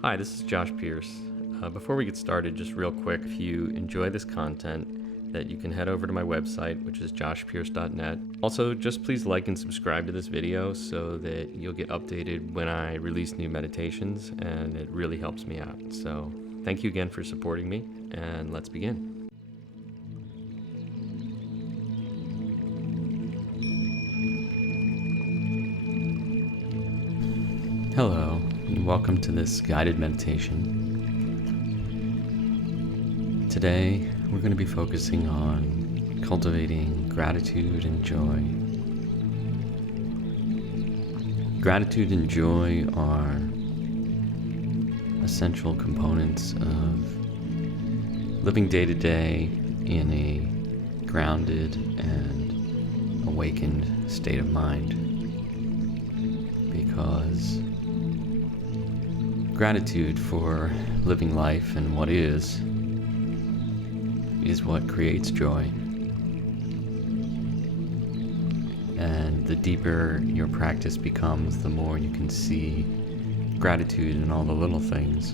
Hi, this is Josh Pierce. Before we get started, just real quick, if you enjoy this content, that you can head over to my website, which is joshpierce.net. Also, just please like and subscribe to this video so that you'll get updated when I release new meditations, and it really helps me out. So, thank you again for supporting me, and let's begin. Hello, and welcome to this guided meditation. Today, we're going to be focusing on cultivating gratitude and joy. Gratitude and joy are essential components of living day to day in a grounded and awakened state of mind. Because gratitude for living life and what is what creates joy. And the deeper your practice becomes, the more you can see gratitude in all the little things.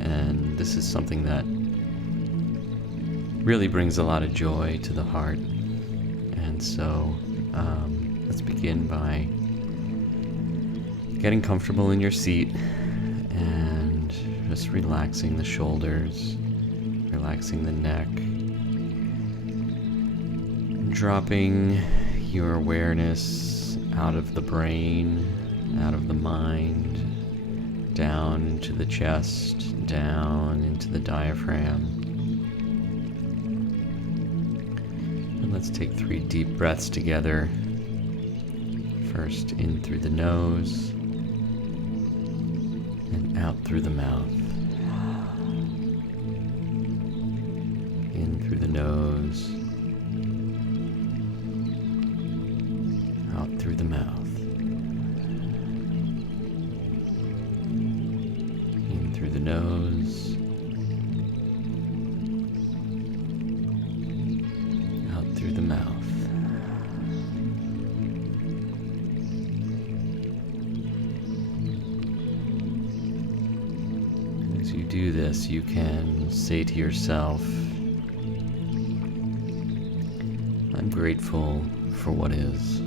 And this is something that really brings a lot of joy to the heart. And so let's begin by getting comfortable in your seat and just relaxing the shoulders, relaxing the neck, dropping your awareness out of the brain, out of the mind, down into the chest, down into the diaphragm. And let's take 3 deep breaths together. First in through the nose and out through the mouth. In through the nose, out through the mouth. In through the nose, out through the mouth. As you do this, you can say to yourself, I'm grateful for what is.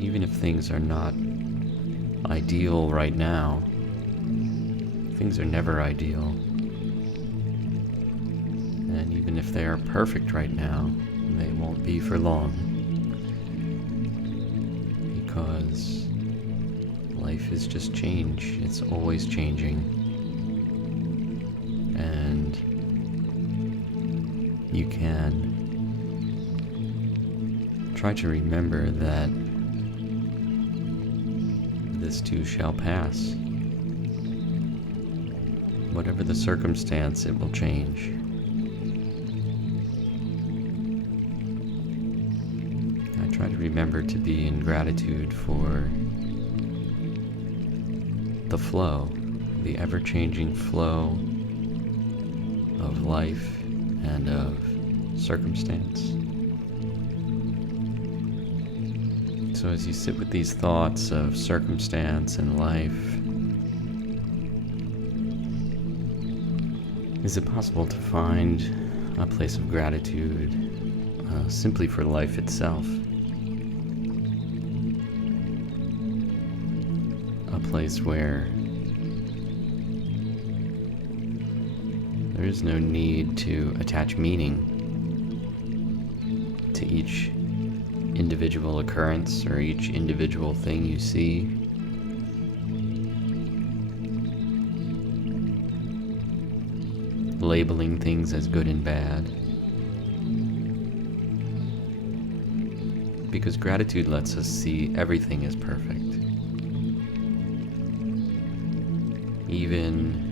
Even if things are not ideal right now, things are never ideal. And even if they are perfect right now, they won't be for long. Because life is just change. It's always changing. And you can try to remember that this too shall pass. Whatever the circumstance, it will change. I try to remember to be in gratitude for the flow, the ever-changing flow of life and of circumstance. So as you sit with these thoughts of circumstance and life, is it possible to find a place of gratitude simply for life itself? A place where there is no need to attach meaning to each individual occurrence or each individual thing you see. Labeling things as good and bad. Because gratitude lets us see everything as perfect. Even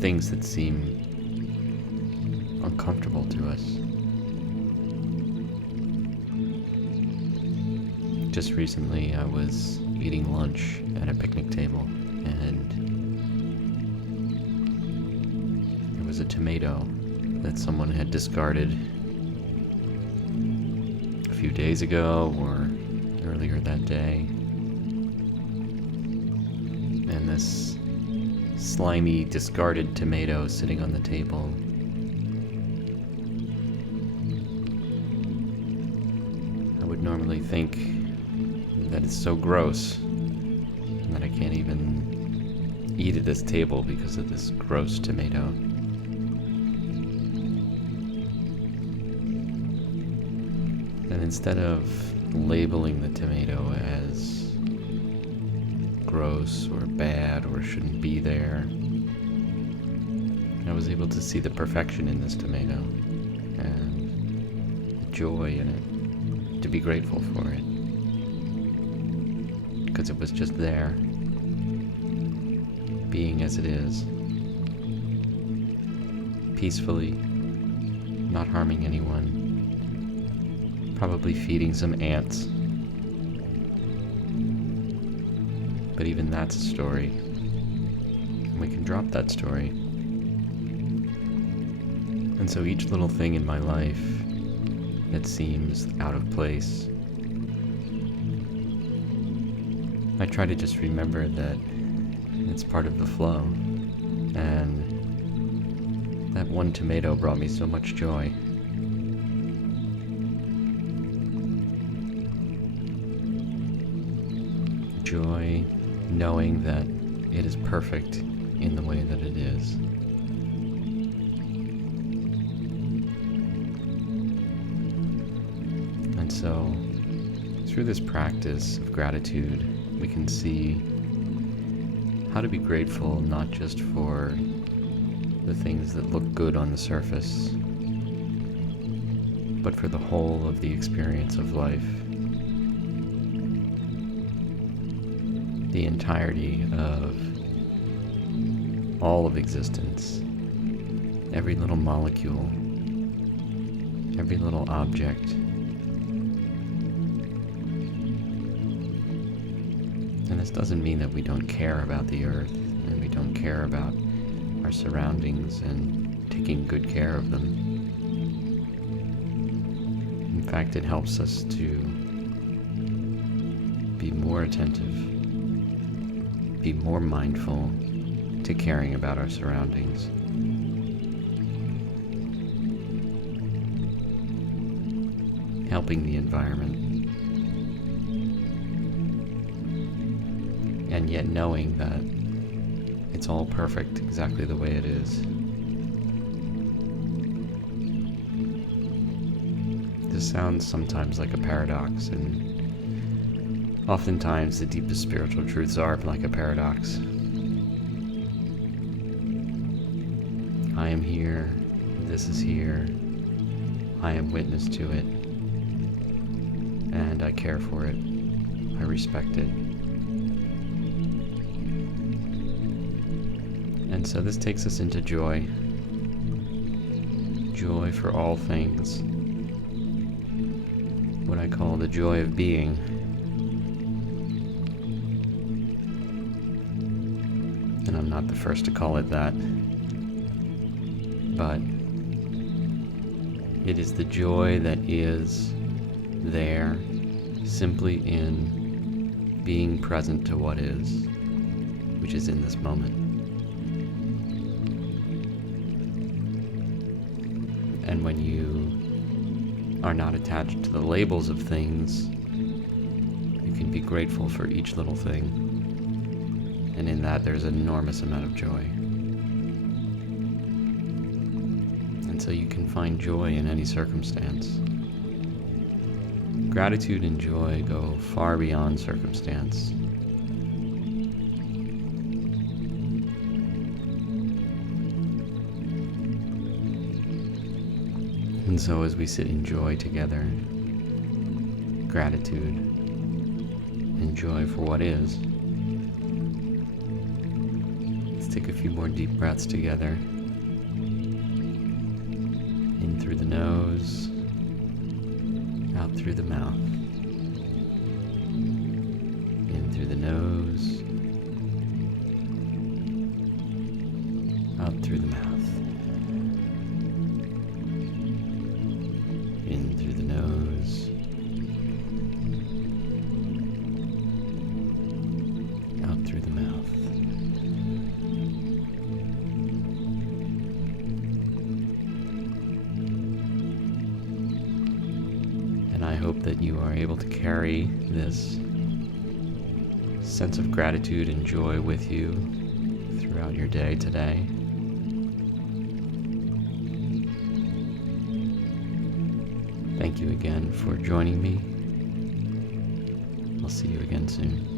things that seem uncomfortable to us. Just recently I was eating lunch at a picnic table and there was a tomato that someone had discarded a few days ago or earlier that day. and this slimy, discarded tomato sitting on the table. I would normally think that it's so gross that I can't even eat at this table because of this gross tomato. And instead of labeling the tomato as gross or bad or shouldn't be there, I was able to see the perfection in this tomato and the joy in it, to be grateful for it, because it was just there, being as it is, peacefully, not harming anyone, probably feeding some ants. But even that's a story, and we can drop that story. And so each little thing in my life that seems out of place, I try to just remember that it's part of the flow, and that one tomato brought me so much joy. Joy knowing that it is perfect in the way that it is. And so, through this practice of gratitude, we can see how to be grateful not just for the things that look good on the surface, but for the whole of the experience of life. The entirety of all of existence, every little molecule, every little object. And this doesn't mean that we don't care about the earth and we don't care about our surroundings and taking good care of them. In fact, it helps us to be more attentive, be more mindful to caring about our surroundings. Helping the environment. And yet knowing that it's all perfect exactly the way it is. This sounds sometimes like a paradox, and oftentimes the deepest spiritual truths are like a paradox. I am here, this is here, I am witness to it, and I care for it, I respect it. And so this takes us into joy. Joy for all things. What I call the joy of being. And I'm not the first to call it that. But it is the joy that is there simply in being present to what is, which is in this moment. And when you are not attached to the labels of things, you can be grateful for each little thing. And in that, there's an enormous amount of joy. And so you can find joy in any circumstance. Gratitude and joy go far beyond circumstance. And so as we sit in joy together, gratitude and joy for what is, let's take a few more deep breaths together. In through the nose, out through the mouth. In through the nose, out through the mouth. In through the nose, out through the mouth. hope that you are able to carry this sense of gratitude and joy with you throughout your day today. Thank you again for joining me. I'll see you again soon.